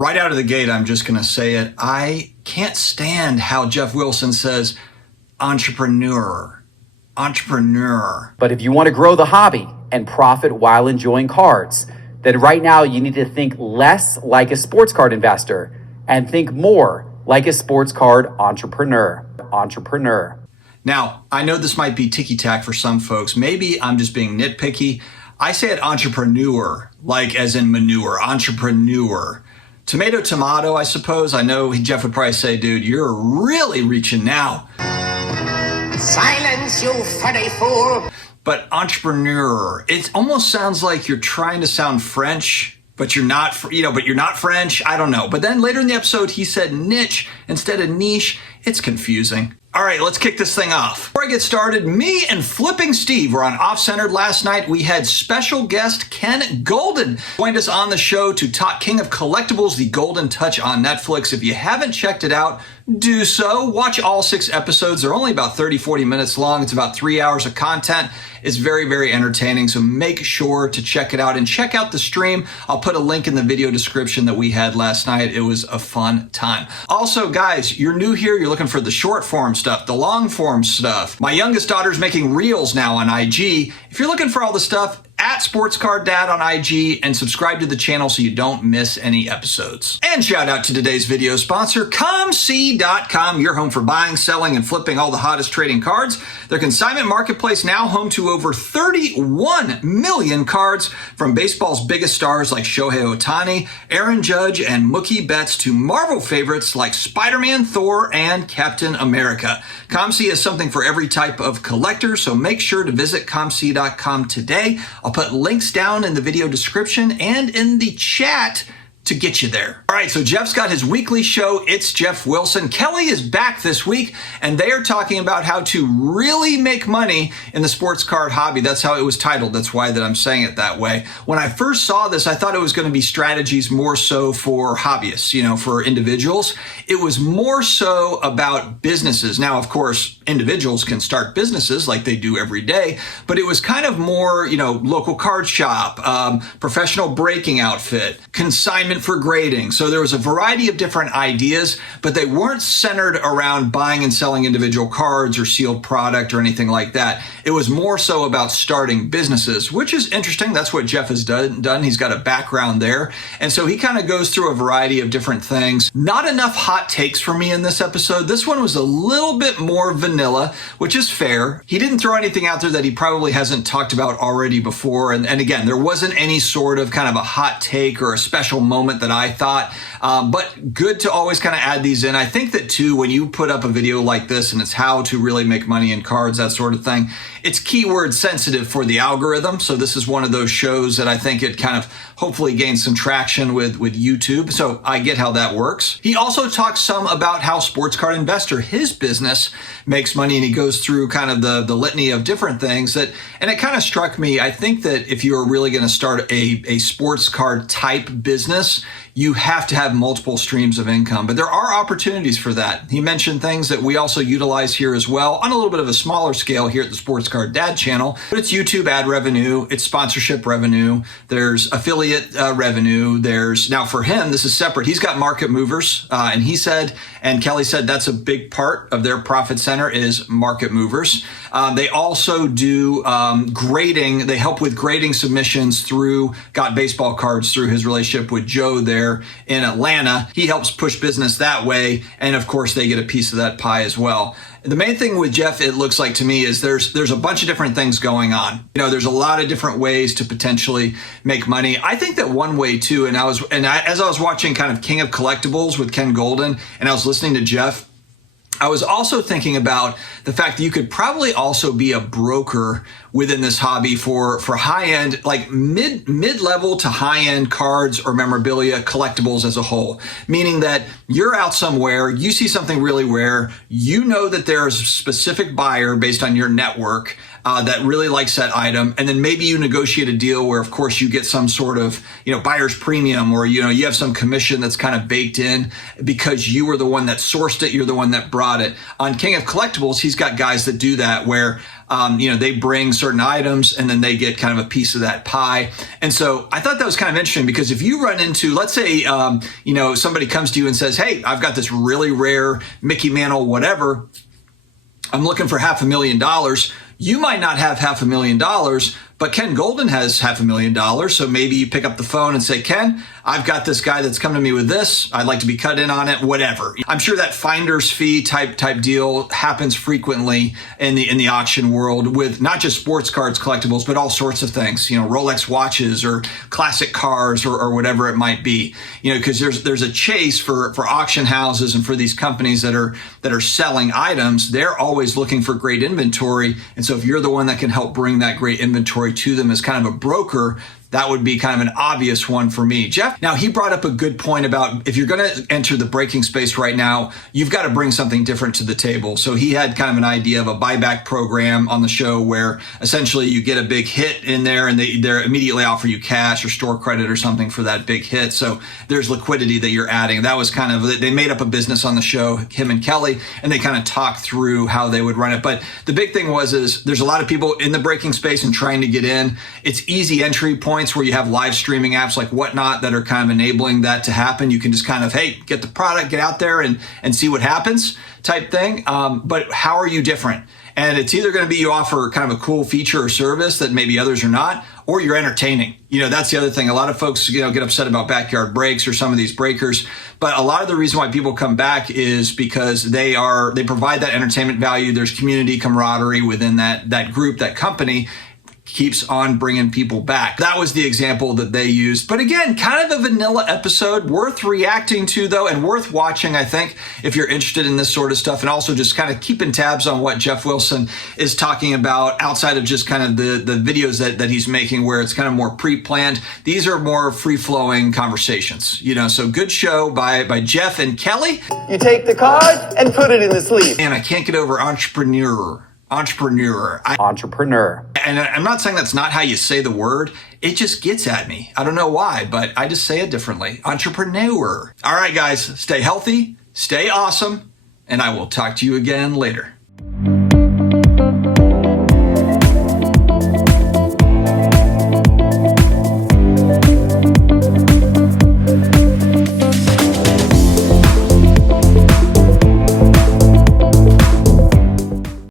Right out of the gate, I'm just going to say it. I can't stand how Geoff Wilson says entrepreneur. But if you want to grow the hobby and profit while enjoying cards, then right now you need to think less like a sports card investor and think more like a sports card entrepreneur. Now, I know this might be ticky-tack for some folks. Maybe I'm just being nitpicky. I say it entrepreneur, like as in manure, entrepreneur. Tomato, tomato, I suppose. I know Geoff would probably say, dude, you're really reaching now. Silence, you funny fool. But entrepreneur, it almost sounds like you're trying to sound French, but you're not, but you're not French. I don't know. But then later in the episode, he said niche instead of niche. It's confusing. All right, let's kick this thing off. Before I get started, me and Flipping Steve were on Off-Centered last night. We had special guest Ken Goldin joined us on the show to talk King of Collectibles, the Goldin Touch on Netflix. If you haven't checked it out, do so. Watch all 6 episodes. They're only about 30-40 minutes long. It's about 3 hours of content. It's very, very entertaining, so make sure to check it out and check out the stream. I'll put a link in the video description that we had last night. It was a fun time. Also, guys, you're new here. You're looking for the short form stuff, the long form stuff. My youngest daughter's making reels now on IG. If you're looking for all the stuff, at SportsCardDad on IG and subscribe to the channel so you don't miss any episodes. And shout out to today's video sponsor, COMC.com, your home for buying, selling, and flipping all the hottest trading cards. Their consignment marketplace now home to over 31 million cards from baseball's biggest stars like Shohei Ohtani, Aaron Judge, and Mookie Betts to Marvel favorites like Spider-Man, Thor, and Captain America. COMC is something for every type of collector, so make sure to visit COMC.com today. I'll put links down in the video description and in the chat to get you there. All right, so Geoff's got his weekly show, It's Geoff Wilson. Kelly is back this week, and they are talking about how to really make money in the sports card hobby. That's how it was titled. That's why that I'm saying it that way. When I first saw this, I thought it was going to be strategies more so for hobbyists, for individuals. It was more so about businesses. Now, of course, individuals can start businesses like they do every day, but it was kind of more, local card shop, professional breaking outfit, consignment for grading. So there was a variety of different ideas, but they weren't centered around buying and selling individual cards or sealed product or anything like that. It was more so about starting businesses, which is interesting. That's what Geoff has done. He's got a background there. And so he kind of goes through a variety of different things. Not enough hot takes for me in this episode. This one was a little bit more vanilla, which is fair. He didn't throw anything out there that he probably hasn't talked about already before. And again, there wasn't any sort of kind of a hot take or a special moment that I thought, but good to always kind of add these in. I think that too, when you put up a video like this and it's how to really make money in cards, that sort of thing, it's keyword sensitive for the algorithm. So this is one of those shows that I think it kind of hopefully gains some traction with YouTube. So I get how that works. He also talks some about how Sports Card Investor, his business, makes money, and he goes through kind of the litany of different things and it kind of struck me. I think that if you are really going to start a sports card type business, you have to have multiple streams of income, but there are opportunities for that. He mentioned things that we also utilize here as well on a little bit of a smaller scale here at the Sports Card Dad channel, but it's YouTube ad revenue, it's sponsorship revenue, there's affiliate revenue, now for him, this is separate. He's got market movers, and he said, and Kelly said that's a big part of their profit center is market movers. They also do grading. They help with grading submissions through Got Baseball Cards through his relationship with Joe there in Atlanta. He helps push business that way. And of course, they get a piece of that pie as well. The main thing with Geoff, it looks like to me, is there's a bunch of different things going on. There's a lot of different ways to potentially make money. I think that one way too, as I was watching kind of King of Collectibles with Ken Goldin, and I was listening to Geoff, I was also thinking about the fact that you could probably also be a broker within this hobby for high-end, like mid-level to high-end cards or memorabilia collectibles as a whole. Meaning that you're out somewhere, you see something really rare, you know that there's a specific buyer based on your network, that really likes that item. And then maybe you negotiate a deal where, of course, you get some sort of, buyer's premium, or, you have some commission that's kind of baked in because you were the one that sourced it. You're the one that brought it. On King of Collectibles, he's got guys that do that where, they bring certain items and then they get kind of a piece of that pie. And so I thought that was kind of interesting because if you run into, let's say, somebody comes to you and says, hey, I've got this really rare Mickey Mantle, whatever, I'm looking for $500,000. You might not have $500,000, but Ken Goldin has $500,000. So maybe you pick up the phone and say, Ken, I've got this guy that's coming to me with this. I'd like to be cut in on it, whatever. I'm sure that finder's fee type deal happens frequently in the auction world with not just sports cards, collectibles, but all sorts of things, Rolex watches or classic cars or whatever it might be, because there's a chase for auction houses and for these companies that are selling items. They're always looking for great inventory. And so if you're the one that can help bring that great inventory to them as kind of a broker, that would be kind of an obvious one for me. Geoff, now he brought up a good point about if you're going to enter the breaking space right now, you've got to bring something different to the table. So he had kind of an idea of a buyback program on the show where essentially you get a big hit in there and they immediately offer you cash or store credit or something for that big hit. So there's liquidity that you're adding. That was kind of, they made up a business on the show, him and Kelly, and they kind of talked through how they would run it. But the big thing is there's a lot of people in the breaking space and trying to get in. It's easy entry points where you have live streaming apps like Whatnot that are kind of enabling that to happen. You can just kind of, hey, get the product, get out there and see what happens type thing. But how are you different? And it's either going to be you offer kind of a cool feature or service that maybe others are not, or you're entertaining. That's the other thing. A lot of folks, get upset about backyard breaks or some of these breakers. But a lot of the reason why people come back is because they provide that entertainment value. There's community camaraderie within that group, that company, keeps on bringing people back. That was the example that they used. But again, kind of a vanilla episode, worth reacting to though, and worth watching, I think, if you're interested in this sort of stuff, and also just kind of keeping tabs on what Geoff Wilson is talking about outside of just kind of the videos that he's making where it's kind of more pre-planned. These are more free-flowing conversations, so good show by Geoff and Kelly. You take the card and put it in the sleeve. And I can't get over entrepreneur. And I'm not saying that's not how you say the word. It just gets at me. I don't know why, but I just say it differently. Entrepreneur. All right, guys, stay healthy, stay awesome, and I will talk to you again later.